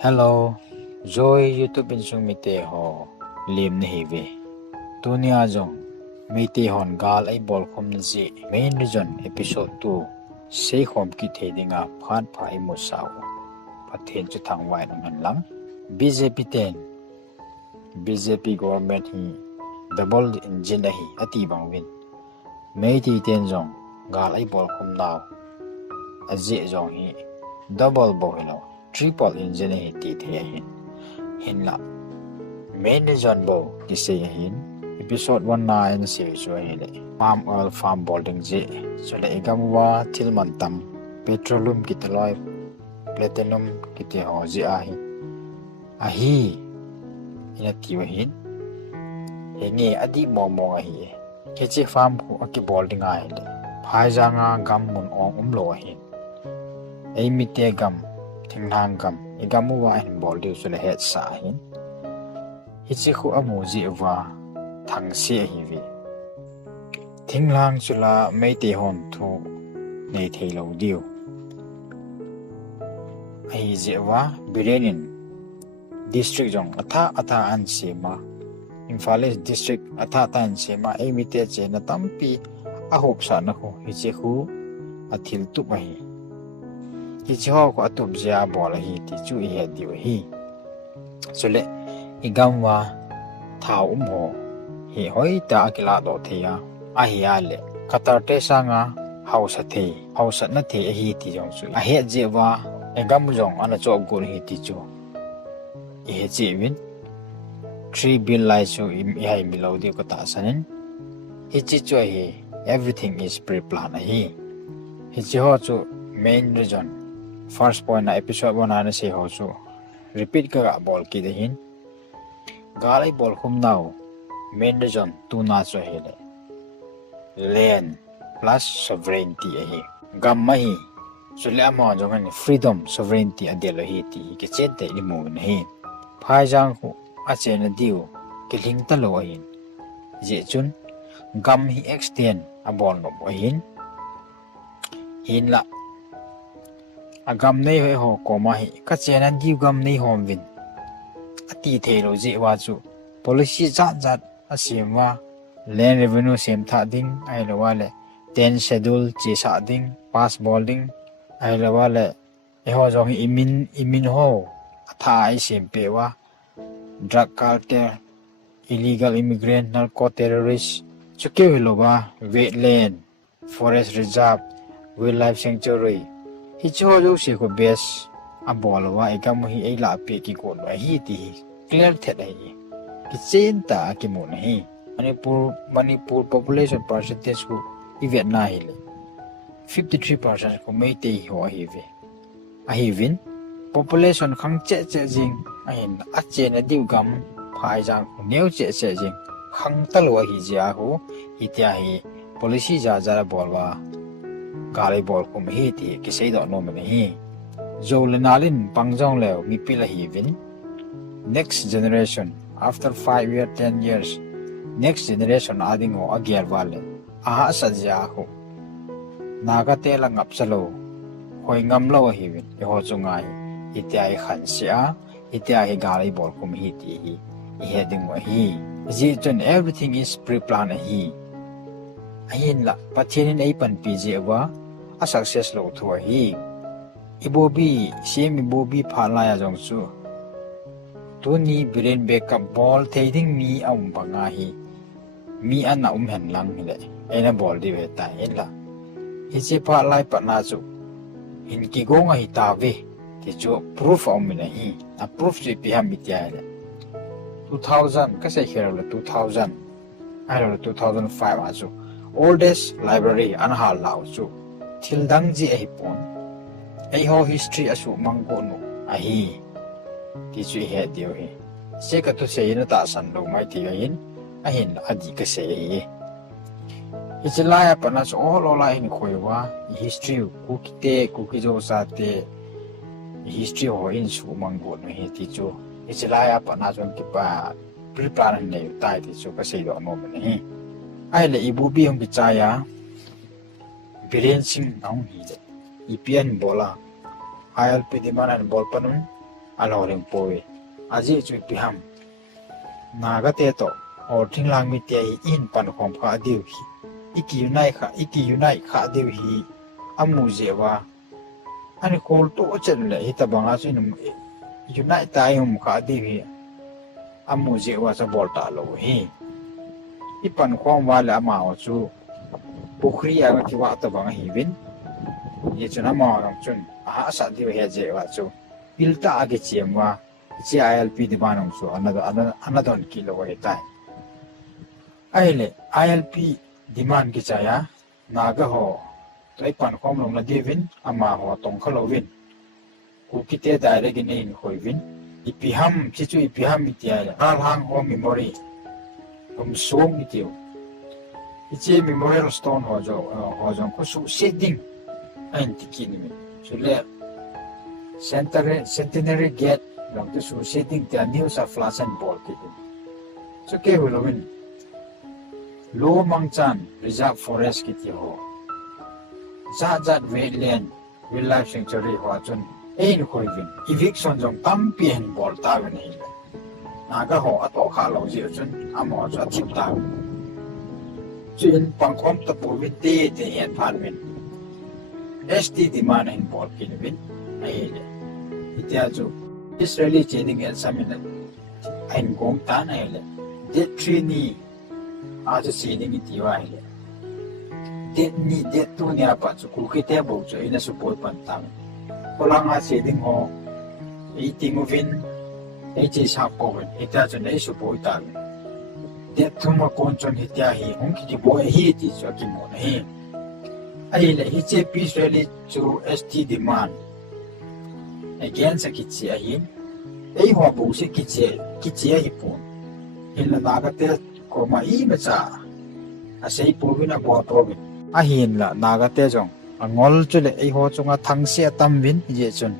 Hello, joy YouTube insung Meitei ho lim na hivi. Tuni jong Meitei hon gal ay bol khom na si main region episode 2 seikhel ki thedinga phan pha imu saw pathen chu thang wai ngan lam BJP government hi double engine hi ati bang win Meitei ten jong gal ay bol khom naw aje jong hi double bohilo triple engine hi ti the ahin hinla main region bo kisem ahin episode 19 series wa hele palm oil farm boarding je so le igamwa thilman tam petroleum kitaloi platinum kite ho je ahi ina ti wa hin henge adi mo ahi keche farm ko aki boarding a hele phaiza gam mun ong lo ahin ei mite gam thinglang gam igamu wa in boarding so le het sa ahin hichi khu amu ji wa thang si hi vi thinglang chula Meitei hon thu nei theilo diu ai je wa birenin district jong atha an sema Imphal district atha an sema ei mite che na tampi a hop sa na ko hichi khu athil tu mai hichi ho ko atup ja bol hi ti chu hi diu hi chule igamwa thau ho hi hoi ta akila do theya ahiale katar te sanga hausa na the hi ti jong su a he je wa egam jong ana chok gol hi ti chu e he je win 3 bill lai chu i hai milodi ko ta sanin hi chi chu hi everything is pre-planned hi chi ho chu main reason first point na episode 1 na se ho chu repeat ka bol ki de hin galai bol khum now main reason tu na cho hele land plus sovereignty ahi gamma hi sule ama jong freedom sovereignty adelo hi ti ke chente ni mo na hi phaijang hu a chen diu ke ling ta lo hin je chun gam hi extend a bol no hin hinla agam nei ho koma hi ka chen an diu gam nei hom win ati thelo je wa chu policy zat asimwa land revenue sem tha ding ai lawale 10 schedule chi sa ding pass boarding ai lawale e ho jong imin ho tha ai sem pe wa drug cartel illegal immigrant narco terrorist chuke hiloba wetland forest reserve wildlife sanctuary hi cho jo se ko base a bolwa ekam hi ai la pe ki ko lo hi ti clear the dai ki chen ta ki mo nahi Manipur population percentage ko event na hile 53% ko Meitei ho hive ahivin population khang che jing ahin a che na diu gam phai jang neu che jing khang talwa hi ja ho itia hi policy ja bolwa galai bol ko hi ti ki sei do no me hi zolenalin pangjong le mi pila hivin next generation after 5 years 10 years next generation adding ho agyar wale aha sajya ho naga tela ngapsalo hoi ngamlo hi win ho chungai itai khansia itai galai bol kum hi ti hi heading wa hi ji chun everything is pre-planned hi ahin la pathin ei pan pi je wa a success lo thua hi ibobi semi bobi phala ya jong chu Tuni brain backup ball thading mi banga hi mi ana hen lang hile ena ball di ve ta hinla hiche pha lai pa na chu hin ki gonga hi ta ve ti chu proof mina hi a proof ji pi ham mitya 2000 ka seikhel 2000 ai 2005 a chu oldest library an hal lau chu thildang ji ai pon ai ho history asu mangko no ahi ti chu he dio hi se ka tu se ina ta san lo mai ti ahin ahin adi ka se hi ichilaya pana so lo la in khoiwa history kuki jo sa te history ho in su mangbo no hi ti chu ichilaya pana jon ki pa pre-plan ne tai ti chu ka se do no me hi ai le ibu bi hong ki cha ya biren sing nong hi le ipian bola ILP di mana bol panun aloring poe aji chu piham naga te to or thinglang mi te in pan khom kha diu hi iki unai kha diu hi amu jewa ani kol to chen le hi tabanga sin unai tai hum kha diu hi amu jewa sa bolta lo hi ipan khom wala ma chu pukhri ya ki wa tabanga hi bin ye chuna ma ram chun a sa diu he jewa chu pilta age chemwa ILP di banong so another kilo wa itai aile ILP demand ki chaya naga ho tai pan khom long na devin ama ho tong khalovin Kuki te direct in hoivin ipiham chichu ipiham itia ral hang ho memory song itiu iche memorial stone ho jo ko su setting antikin mi so le centenary gate long to su setting the news of flash and ball kitin so ke hulovin Lo Mangchan Reserve Forest kiti ho Zat Wetland Wildlife Sanctuary ho chun ein khoivin eviction jong tampien bol tawen hi naga ho ato kha lo ji chun amo cha chip ta chin pangkhom ta purvin te hen phanmin ST demand hin bol kinwin ai le itia chu Israeli chening el samin ein gom ta nai le de trini आज सीनिंग इतिवाई ले det tu ni apa chu Kuki te bo chu ina support pan tam kolanga seeding ho eating ovin eche sa ko ita chu nei support ta det tu ma kon chon hitia hi hong ki bo hi ti chu ki mo nei ai le hi che peace rally chu ST demand against a kitsi ahin ei ho bo se kitsi hi pon hinla naga te ko mai macha asei povina bo povin ahin la naga te jong angol chule ei ho chunga thangse tamwin je chun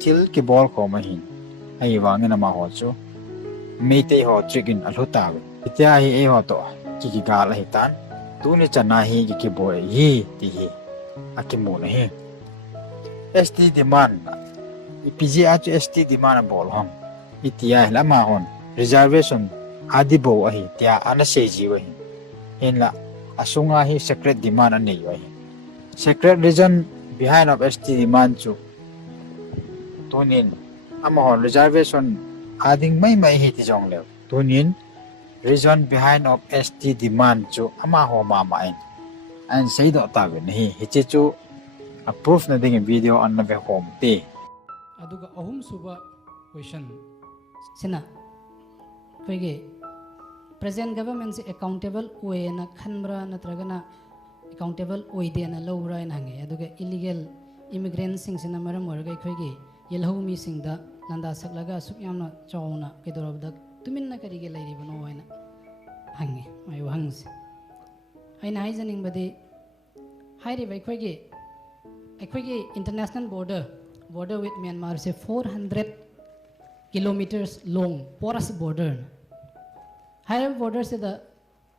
thil ki bol ko mahin ai wangena ma ho chu Meitei ho chicken alhuta itia hi ei ho to ki gal hi tan tu ni chana hi ki boy hi ti hi akimu na hi ST demand ipg ach ST demand bol hom itia lama hon reservation adibo ahi tia ana seji wa hinla asunga hi secret demand ani wa secret reason behind of ST demand chu tunin amahon reservation ading mai hi ti jong le tunin reason behind of ST demand chu ama ho ma in and say do ta ben hi che chu approve na ding video on na be home te aduga ahum suba question sina koige present government is accountable way na khanbra natragana accountable way de na lowra in hange aduga illegal immigrants sing sina maram orga koige yelho mi sing da landa saklaga suk yamna chawna kedorob da tuminna karige lairi bano waina hange mai hangs aina haijaning bade hairi bai koige international border with Myanmar is 400 kilometers long porous border higher border se the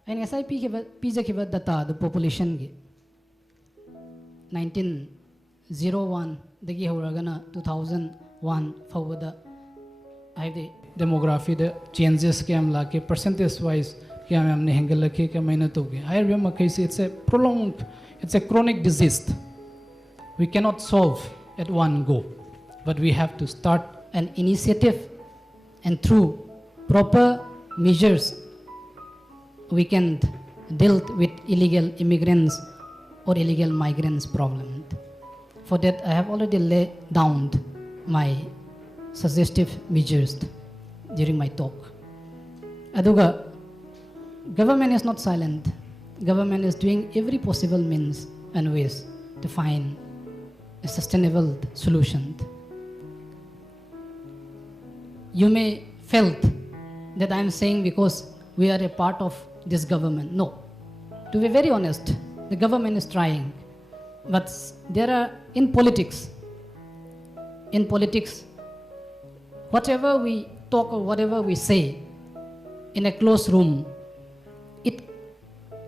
and SIP ke data the population ge 1901 dagi horagana 2001 forward I the demography the changes ke am la ke percentage wise ke am ne hangel lakhe ke maina to ge higher we makai se it's a prolonged it's a chronic disease we cannot solve at one go but we have to start an initiative and through proper measures we can deal with illegal immigrants or illegal migrants problem. For that I have already laid down my suggestive measures during my talk. Aduga government is not silent. Government is doing every possible means and ways to find a sustainable solution. You may felt that I am saying because we are a part of this government. No. To be very honest, the government is trying. But there are, in politics, whatever we talk or whatever we say in a closed room, it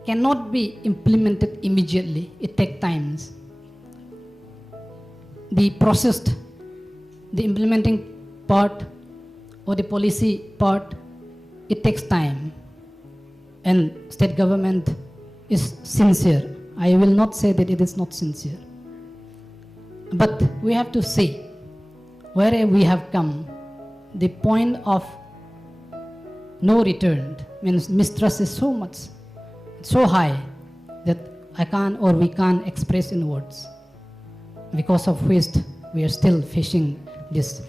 cannot be implemented immediately. It takes time. The implementing part or the policy part, it takes time, and state government is sincere. I will not say that it is not sincere, but we have to see where we have come. The point of no return means mistrust is so much, so high that I can't or we can't express in words, because of which we are still facing this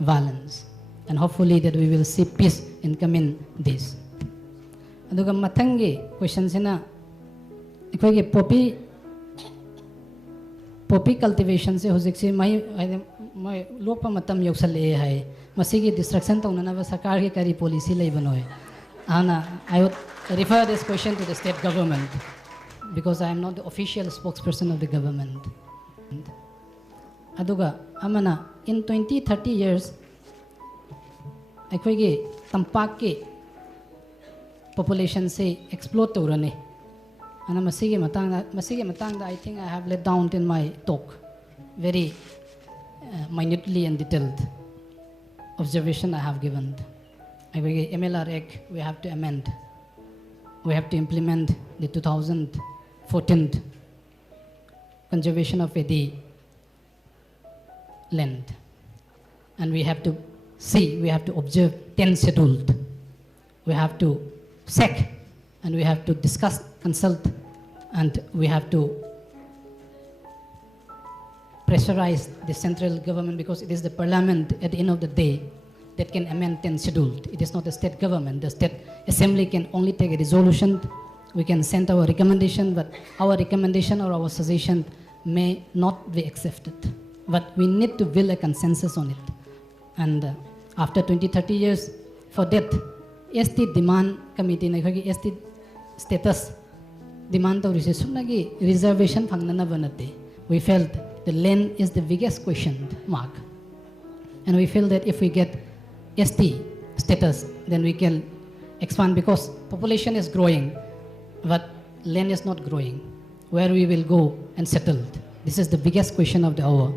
violence, and hopefully that we will see peace in coming days. Aduga mathangi question sina ikhoge poppy cultivation se hojik se mai lokpa matam yoksale hai masigi destruction taunana sarkar ki kari policy lei banoi ana I would refer this question to the state government, because I am not the official spokesperson of the government. Aduga amana in 20-30 years aikoige tampak ki population se explode taurane ana masigi matangda I think I have laid down in my talk very minutely and detailed observation I have given. Aikoige MLR Act we have to amend, we have to implement the 2014 conservation of the land, and we have to see, we have to observe 10 scheduled, we have to check, and we have to discuss, consult, and we have to pressurize the central government, because it is the parliament at the end of the day that can amend 10 scheduled. It is not the state government. The state assembly can only take a resolution. We can send our recommendation, but our recommendation or our suggestion may not be accepted. But we need to build a consensus on it. And after 20-30 years, for that, ST demand committee, ST status demand to reservation phangna banate. We felt the land is the biggest question mark. And we feel that if we get ST status, then we can expand, because population is growing, but land is not growing. Where we will go and settle? This is the biggest question of the hour.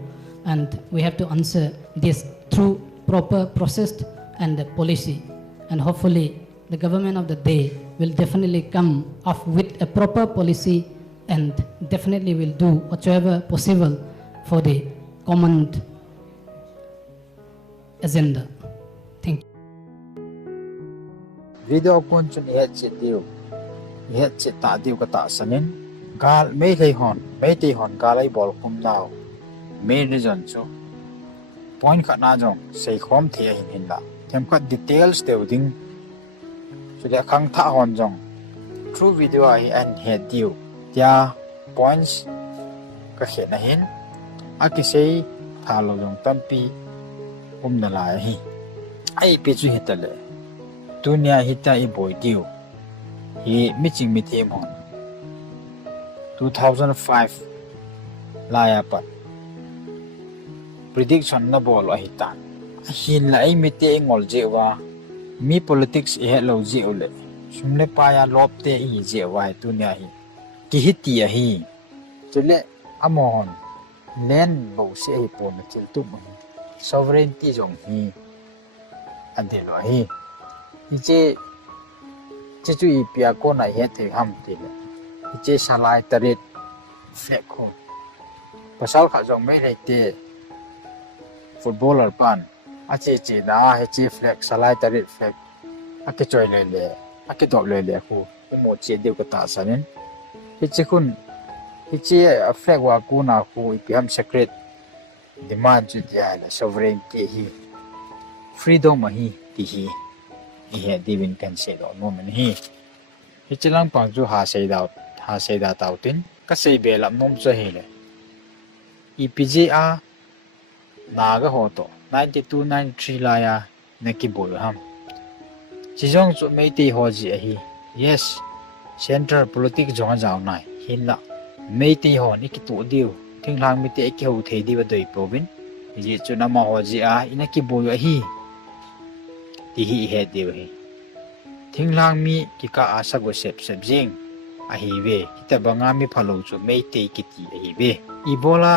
And we have to answer this through proper process and policy. And hopefully the government of the day will definitely come up with a proper policy, and definitely will do whatever possible for the common agenda. Thank you. Video kun chun het chitiu het chita diu ka ta sanin gal Meitei hon galai bol kum dau main reason chu point ka na jong seikhom the hinla them ka details teu ding chu le khangthah hon jong through video and het diu tia points ka khe na hin akisei thalo jong tampi na la hi ai pe chu hitale Tuni hita I boy diu hi miching mitem hon 2005 laya pa prediction na bol ahita hinla ai mite ngol jewa mi politics hello je ule sumle pa ya lopte I jewa Tuni hi ki hiti hi chule amon len bo se hi pon chil tu sovereignty jong hi andelo hi iche chu ipia ko na he the ham tile iche salai tarit fleck ko pasal kha jong mai reite footballer pan ache na he che fleck salai tarit fleck ake choi le ake dop le ko mo che deu ka ta sanen iche kun iche fleck wa ku na ko ipiam secret demand ju dia la sovereignty hi freedom hi ti hi he divin kan se do moment hi chilang pang chu ha sei da tau tin ka sei belam nom cha hi le ipja na ga ho to 92 93 la ya na ki bol ham chi jong chu Meitei ho ji hi yes central politics jong jaw nai hinla Meitei ho ni ki tu diu thinglang mi te ki ho the di ba doi provin ji chu na ma ho ji a ina ki bol hi ti hi he diu hi thinglang mi ki ka asa go sep jing a hi ve kita banga mi phalo chu Meitei ki ti hi ve ibola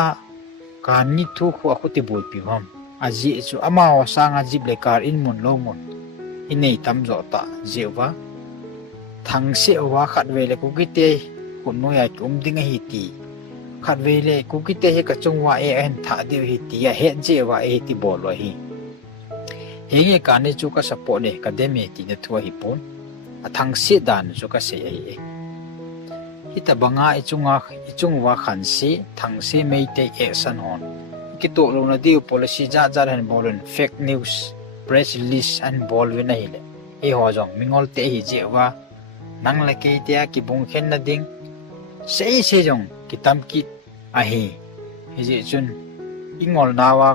ka ni thu khu a khuti bol pi ham aji chu ama ho sang ajib le kar in mun lo mun inei tam zo ta jewa thang se wa khat ve le ku kite kun no ya umding hi ti khat ve le ku kite he ka chung wa ahin tha de hi ti ya he jewa e ti bol lo hi he ka ne chu ka support ne academy ti na thua hi pon athang se dan chu ka se ai hita banga ichungwa khansi thangsi meitei action hon kito lo na diu policy ja ja han bolun fake news press release and bol we na hile e ho jong mingol te hi jewa nang la ke tia ki bung khen na ding se jong kitam ki ahi hi je chun ingol nawa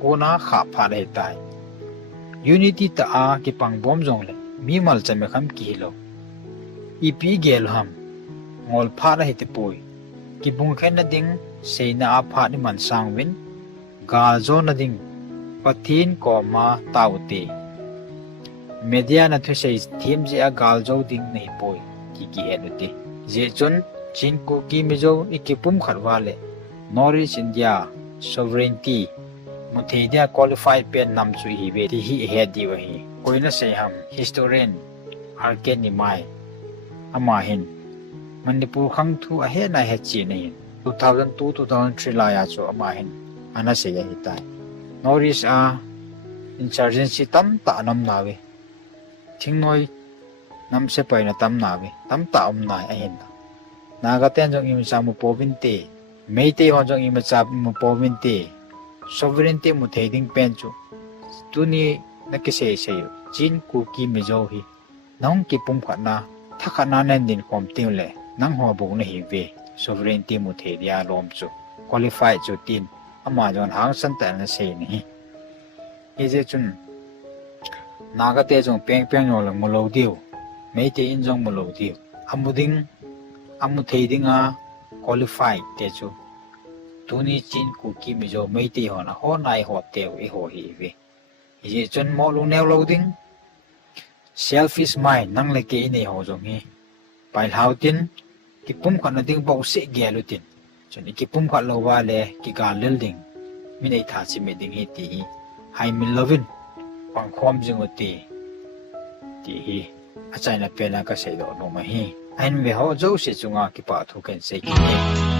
ko na kha pha le tai unity ta a ki pang bom jong le mi mal chame kham ki lo ipi gel ham ngol pha na hite pui ki bung khen na ding seina a pha ni man sang win gal zo na ding pathin ko ma tauti media na thu sei thim je a gal zo ding nei pui ki enuti je chun chin Kuki Mizo ikipum kharwale North India sovereignty muthedia qualified pen nam chu hi ve ti hi he di wa hi koina sei ham historian arken mai ama hin Manipur khangthah ahin na he chi nei 2002 2003 la ya chu ama hin ana se ya hitai Norris a insurgency tamtah nam nawe thingnoi nam se pai na tam nawe tamtah nai ahin naga ten jong im sa mu povinti Meitei ho jong im sa mu povinti sovereignty mu theding pen chu Tuni na ke se chin Kuki Mizo hi nong ki pum khana thakana nen din kom tiule nang ho bu na hi ve sovereignty mu thedia lom chu qualified chu tin ama jon hang san ta na se ni e je chun naga te jong peng yo lang mu lo diu Meitei in jong mu lo diu amuding amu thedinga qualified te chu Tuni chin Kuki Mizo Meitei ho na ho nai ho te e ho hi ve e je chun mo lu neu lo ding selfish mind nang le ke nei ho jong hi pai hau tin ki pum khan na ding bo se gelu tin chun ki pum khan lo wa le ki ga lel ding mi nei tha chi me ding hi ti hai min lovin pang khom jing ti hi a chai na pe na ka se do no ma hi ahin ve ho zo se chunga ki pa thu ken se ki